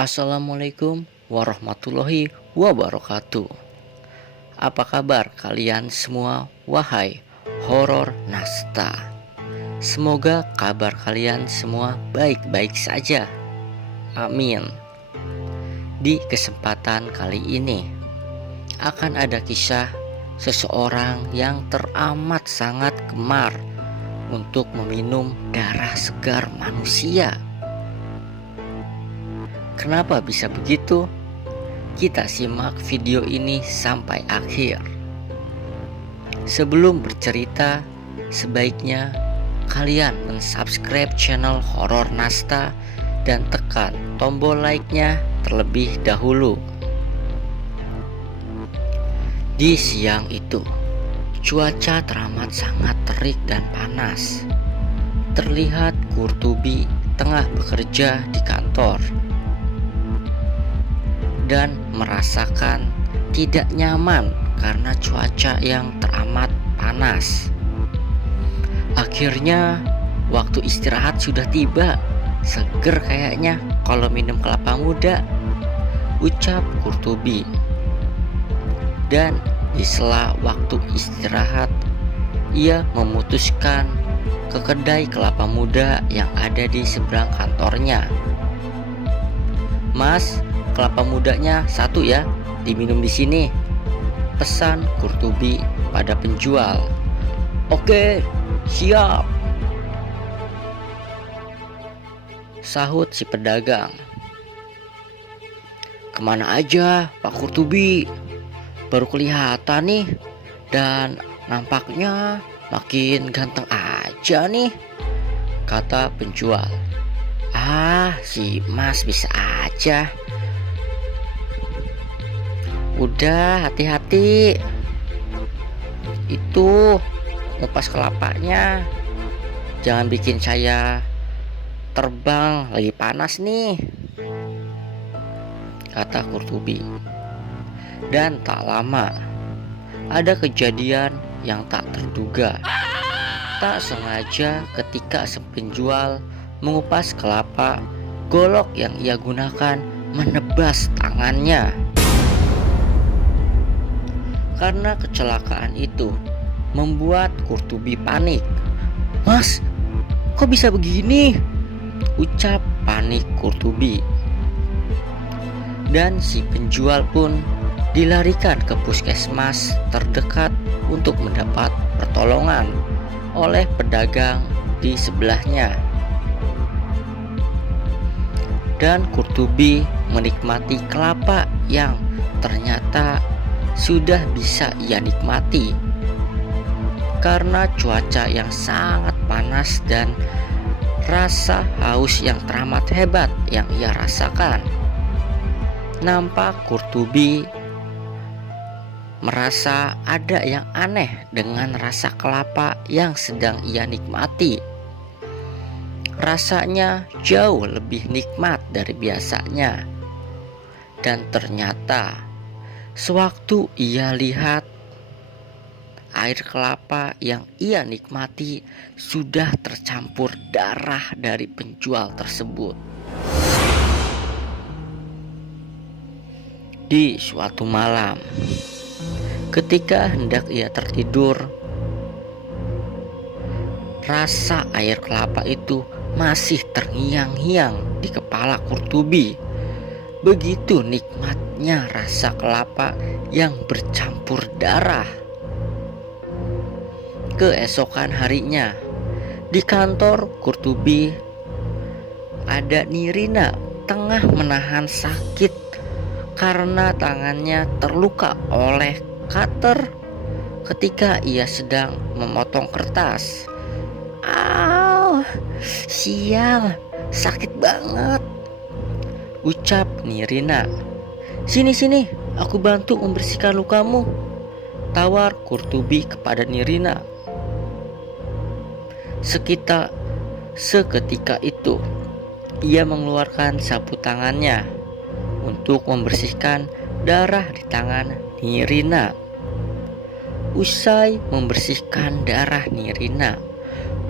Assalamualaikum warahmatullahi wabarakatuh. Apa kabar kalian semua, wahai horor Nasta? Semoga kabar kalian semua baik-baik saja. Amin. Di kesempatan kali ini akan ada kisah seseorang yang teramat sangat gemar untuk meminum darah segar manusia. Kenapa bisa begitu? Kita simak video ini sampai akhir. Sebelum bercerita, sebaiknya kalian mensubscribe channel Horor Nasta dan tekan tombol like-nya terlebih dahulu. Di siang itu, cuaca teramat sangat terik dan panas. Terlihat Qurtubi tengah bekerja di kantor dan merasakan tidak nyaman karena cuaca yang teramat panas. Akhirnya waktu istirahat sudah tiba. Seger kayaknya kalau minum kelapa muda, ucap Qurtubi. Dan di sela waktu istirahat, ia memutuskan ke kedai kelapa muda yang ada di seberang kantornya. "Mas, kelapa mudanya satu ya, diminum di sini," pesan Qurtubi pada penjual. "Oke, siap," sahut si pedagang. "Kemana aja Pak Qurtubi? Baru kelihatan nih, dan nampaknya makin ganteng aja nih," kata penjual. "Ah, si Mas bisa aja. Udah, hati-hati. Itu ngupas kelapanya, jangan bikin saya terbang, lagi panas nih," kata Qurtubi. Dan tak lama, ada kejadian yang tak terduga. Tak sengaja ketika si penjual mengupas kelapa, golok yang ia gunakan menebas tangannya. Karena kecelakaan itu membuat Qurtubi panik. "Mas, kok bisa begini?" ucap panik Qurtubi. Dan si penjual pun dilarikan ke puskesmas terdekat untuk mendapat pertolongan oleh pedagang di sebelahnya. Dan Qurtubi menikmati kelapa yang ternyata sudah bisa ia nikmati karena cuaca yang sangat panas dan rasa haus yang teramat hebat yang ia rasakan. Nampak Qurtubi merasa ada yang aneh dengan rasa kelapa yang sedang ia nikmati. Rasanya jauh lebih nikmat dari biasanya. Dan ternyata sewaktu ia lihat, air kelapa yang ia nikmati sudah tercampur darah dari penjual tersebut. Di suatu malam, ketika hendak ia tertidur, rasa air kelapa itu masih terngiang-ngiang di kepala Qurtubi. Begitu nikmatnya rasa kelapa yang bercampur darah. Keesokan harinya, di kantor Qurtubi, ada Nirina tengah menahan sakit karena tangannya terluka oleh cutter ketika ia sedang memotong kertas. "Au, sial, sakit banget," ucap Nirina. Sini, aku bantu membersihkan lukamu," tawar Qurtubi kepada Nirina. Seketika itu, ia mengeluarkan sapu tangannya untuk membersihkan darah di tangan Nirina. Usai membersihkan darah Nirina,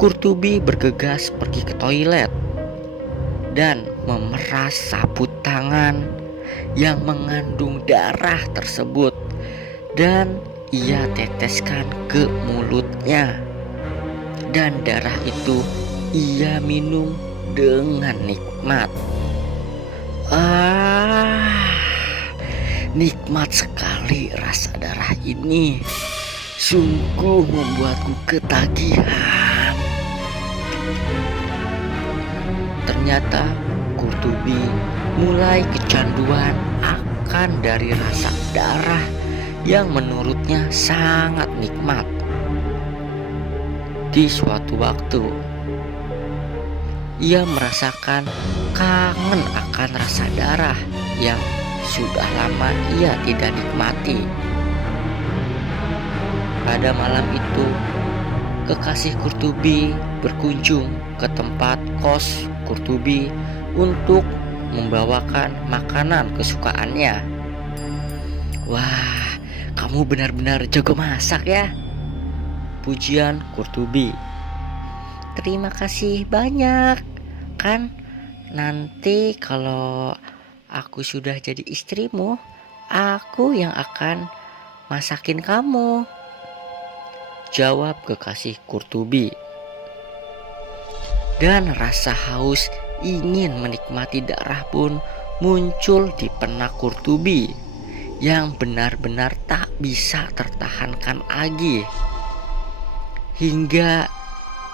Qurtubi bergegas pergi ke toilet. Dan memeras sapu tangan yang mengandung darah tersebut dan ia teteskan ke mulutnya. Dan darah itu ia minum dengan nikmat. Nikmat sekali rasa darah ini. Sungguh membuatku ketagihan. Ternyata Qurtubi mulai kecanduan akan dari rasa darah yang menurutnya sangat nikmat. Di suatu waktu, ia merasakan kangen akan rasa darah yang sudah lama ia tidak nikmati. Pada malam itu, kekasih Qurtubi berkunjung ke tempat kos Qurtubi untuk membawakan makanan kesukaannya. "Wah, kamu benar-benar jago masak ya," pujian Qurtubi. "Terima kasih banyak. Kan nanti kalau aku sudah jadi istrimu, aku yang akan masakin kamu," jawab kekasih Qurtubi. Dan rasa haus ingin menikmati darah pun muncul di benak Qurtubi yang benar-benar tak bisa tertahankan lagi. Hingga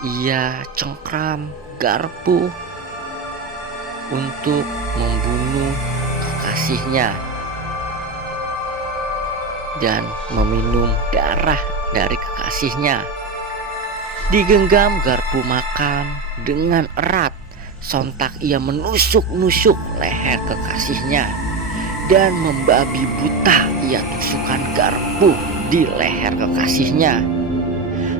ia cengkram garpu untuk membunuh kekasihnya dan meminum darah dari kekasihnya. Digenggam garpu makan dengan erat, sontak ia menusuk-nusuk leher kekasihnya dan membabi buta ia tusukkan garpu di leher kekasihnya.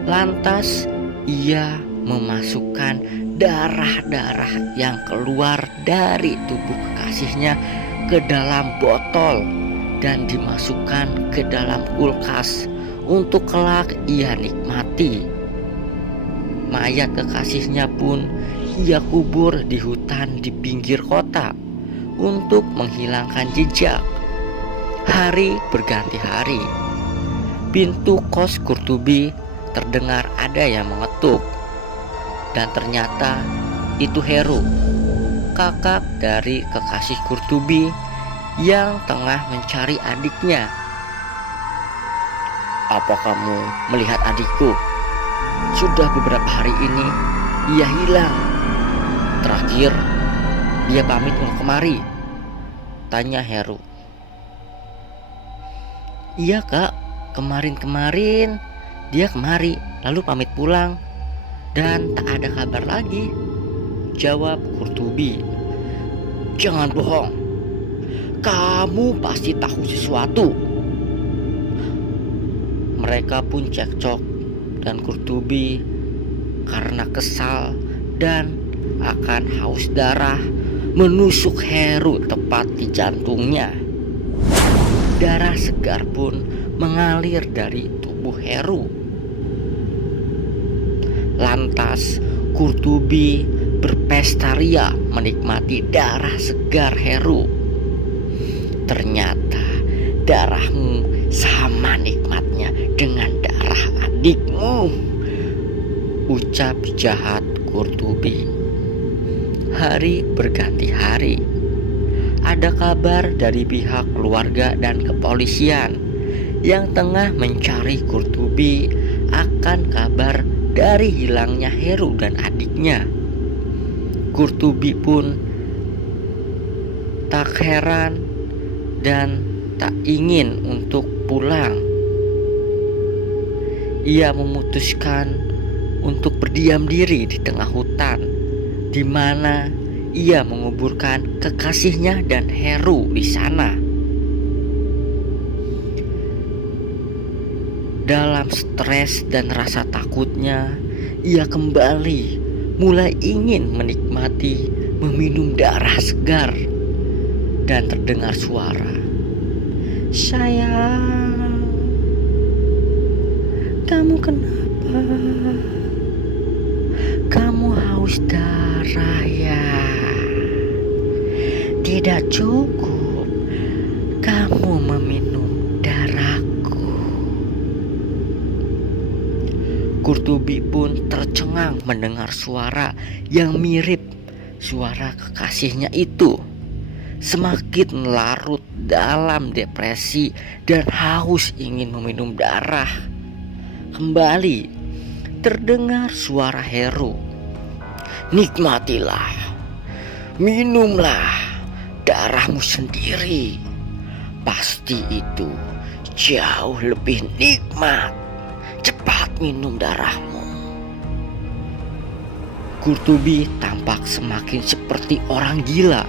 Lantas ia memasukkan darah-darah yang keluar dari tubuh kekasihnya ke dalam botol dan dimasukkan ke dalam kulkas untuk kelak ia nikmati. Mayat kekasihnya pun ia kubur di hutan di pinggir kota untuk menghilangkan jejak. Hari berganti hari. Pintu kos Qurtubi terdengar ada yang mengetuk. Dan ternyata itu Heru, kakak dari kekasih Qurtubi yang tengah mencari adiknya. "Apa kamu melihat adikku? Sudah beberapa hari ini ia hilang. Terakhir dia pamit untuk kemari," tanya Heru. "Iya kak, kemarin-kemarin dia kemari lalu pamit pulang dan tak ada kabar lagi," jawab Qurtubi. "Jangan bohong, kamu pasti tahu sesuatu." Mereka pun cekcok dan Qurtubi karena kesal dan akan haus darah menusuk Heru tepat di jantungnya. Darah segar pun mengalir dari tubuh Heru. Lantas Qurtubi berpesta ria menikmati darah segar Heru. "Ternyata darahmu sama nikmatnya dengan darah adikmu," ucap jahat Qurtubi. Hari berganti hari. Ada kabar dari pihak keluarga dan kepolisian yang tengah mencari Qurtubi akan kabar dari hilangnya Heru dan adiknya. Qurtubi pun tak heran dan tak ingin untuk pulang. Ia memutuskan untuk berdiam diri di tengah hutan, di mana ia menguburkan kekasihnya dan Heru di sana. Dalam stres dan rasa takutnya, ia kembali mulai ingin menikmati meminum darah segar dan terdengar suara, "Sayang, kamu kenapa? Kamu haus darah ya?" Tidak cukup kamu meminum darahku. Kurtubi pun tercengang mendengar suara yang mirip suara kekasihnya itu. Semakin larut dalam depresi dan haus ingin meminum darah, kembali terdengar suara Heru. Nikmatilah, minumlah darahmu sendiri. Pasti itu jauh lebih nikmat. Cepat minum darahmu. Kurtubi tampak semakin seperti orang gila.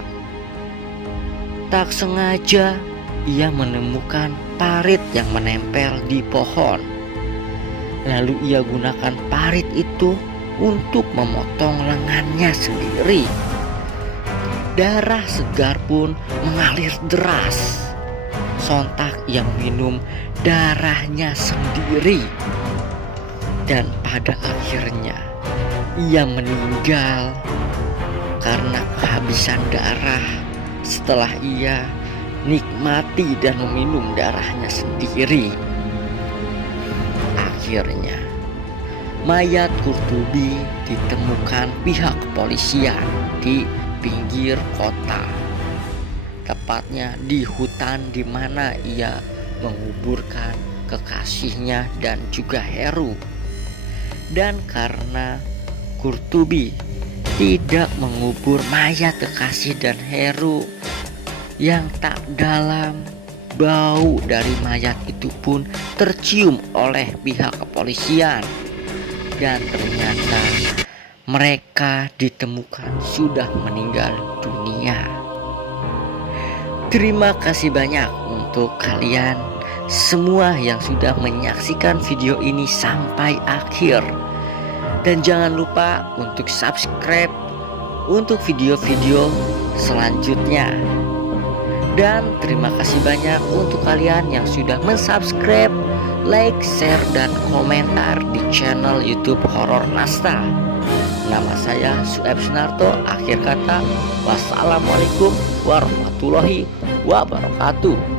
Tak sengaja ia menemukan parit yang menempel di pohon. Lalu ia gunakan parit itu untuk memotong lengannya sendiri. Darah segar pun mengalir deras. Sontak ia minum darahnya sendiri. Dan pada akhirnya ia meninggal karena kehabisan darah setelah ia nikmati dan meminum darahnya sendiri. Akhirnya mayat Kurtubi ditemukan pihak kepolisian di pinggir kota, tepatnya di hutan di mana ia menguburkan kekasihnya dan juga Heru. Dan karena Kurtubi tidak mengubur mayat kekasih dan Heru yang tak dalam, bau dari mayat itu pun tercium oleh pihak kepolisian. Dan ternyata mereka ditemukan sudah meninggal dunia. Terima kasih banyak untuk kalian semua yang sudah menyaksikan video ini sampai akhir. Dan jangan lupa untuk subscribe untuk video-video selanjutnya. Dan terima kasih banyak untuk kalian yang sudah mensubscribe, like, share, dan komentar di channel YouTube Horor Nasta. Nama saya Sueb Sunarto. Akhir kata, wassalamualaikum warahmatullahi wabarakatuh.